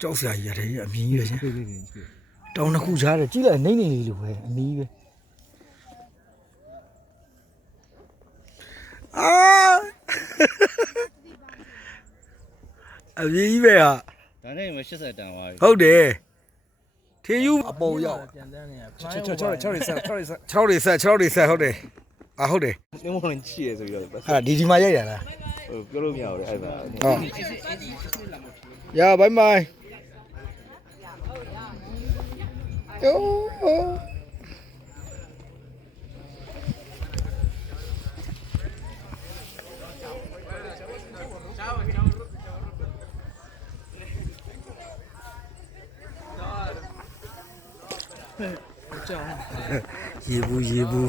ကြောက်စရာကြီးရတယ်အမီးပဲချင်းတောင်တစ်ခုချားတယ်ကြည့်လိုက်နေလေးလိုပဲအမီးပဲအာအမီးပဲဟာဒါနဲ့မှ80တန်သွားပြီဟုတ်တယ်ထင်းယူအပေါ်ရောက်ပြန်တန်းနေတာ6တွေဆက်ဟုတ်တယ်ဟုတ်တယ်နင်းမဝင်ချီရဆိုပြီးတော့ဟာဒီမှာရိုက်ရလားဟိုပြောလို့မရဘူးလေအဲ့ဒါဟုတ်ရဘိုင်ဘိုင်ယိုရေဘူး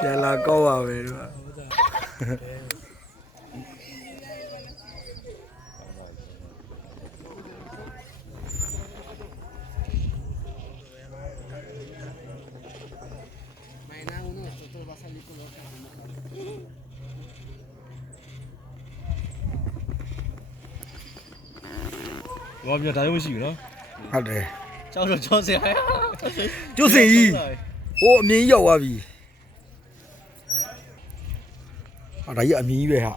ပြန်လာကောက်ပါပဲတို့ဘာပြောဒါရုံးမရှိဘူးနော်ဟုတ်တယ်ကြောက်စရာကျုပ်စင်ကြီးဟိုအမြင်ရောက်သွားပြီဟာဒါကြီးအမြင်ကြီးပဲဟာ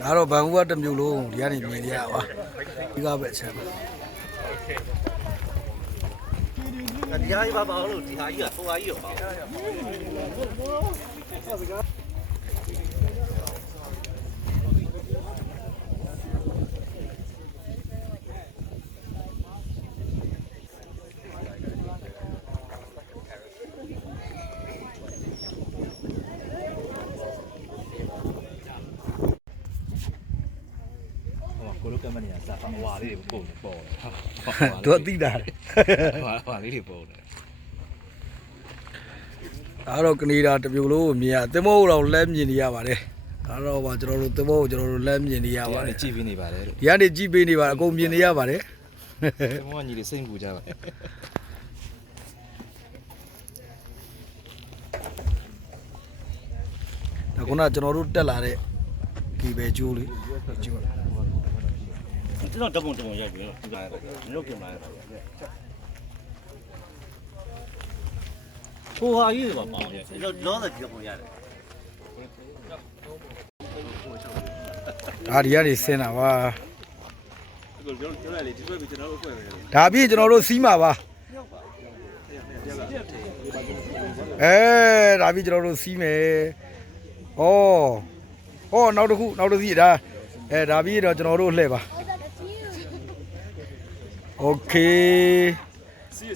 ဒါတော့ဘန်ကူကတစ်မျိုးလုံးဒီကနေမြင်ရပါဒီကပဲအချက်ပါဒီဟာကြီးပါလို့ဒီဟာကြီးကဟိုဟာကြီးရောပါကိုလိုကမနေရစားဟွာလေးတွေပုံပေါ်တယ်တို့သိတာဟွာလေးတွေပုံတယ်ဒါတော့ကနေဒါတစ်မျိုးလုံးကိုမြင်ရသင်္ဘောတော့လဲမြင်နေရပါတယ်ဒါတော့ပါကျွန်တော်တို့သင်္ဘောကိုကျွန်တော်တို့လဲမြင်နေရပါတယ်ကြည့်ပေးနေပါတယ်လို့ဒီကနေကြည့်ပေးနေပါအကုန်မြင်နေရပါတယ်သင်္ဘောကညီတွေစိတ်ပူကြပါဒါခုနကျွန်တော်တို့တက်လာတဲ့ကီဘယ်ကျိုးလေးကျိုးကျွန်တော်တပုံရိုက်ပြီးတော့ဒီပါမလုပ်ပြင်ပါရတော့ဟိုဟာကြီးပါပေါ့လောတဲ့ဒီပုံရတယ်ဒါဒီကနေဆင်းတာပါအခုပြောလိုက်လေဒီဘက်ပြီးကျွန်တော်တို့အဖွဲ့ပဲဒါပြီးကျွန်တော်တို့စီးမှာပါဒါပြီးကျွန်တော်တို့စီးမယ်ဟောနောက်တစ်စီးဒါဒါပြီးတော့ကျွန်တော်တို့လှည့်ပါโอเค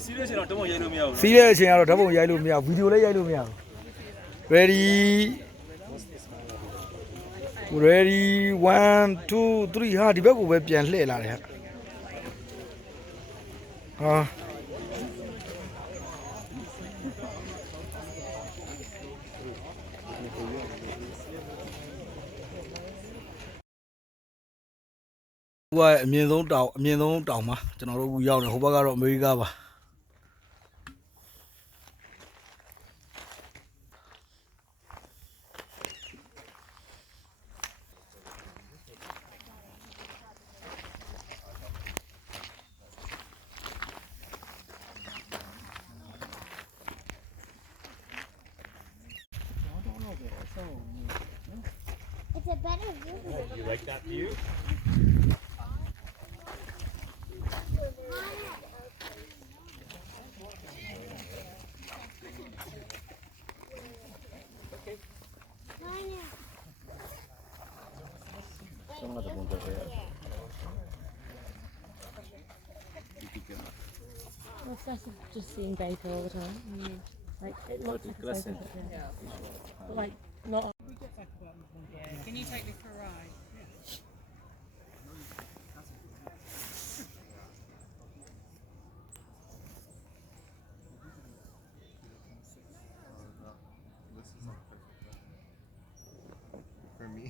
စီးတဲ့အချိန်တော့ဓာတ်ပုံရိုက်လို့မရဘူးစီးတဲ့အချိန်ကတော့ဓာတ်ပုံရိုက်လို့မရဘူးဗီဒီယိုလည်းရိုက်လို့မရဘူး ready 1 2 3ဟာဒီဘက်ကိုပဲပြန်လှည့်လာတယ်ဟာဟိုကအမြင့်ဆုံးတောင်မှာကျွန်တော်တို့အခုရောက်နေဟိုဘက်ကတော့အမေရိကပါIt's a better view. You like that view? Well, that's just seeing Baker all the time. Like it looks like a sofa, yeah. But like not. Can you take me for a ride? For me.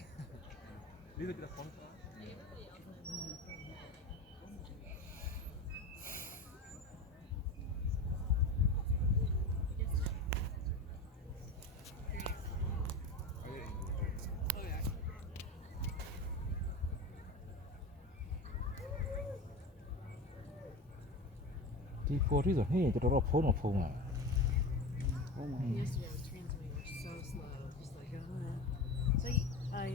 Oh yeah. T40 ဆိုဟင်းတော်တော်ဖုံးတော့ဖုံးอ่ะ Yesterday I was translating so slow, just like, so I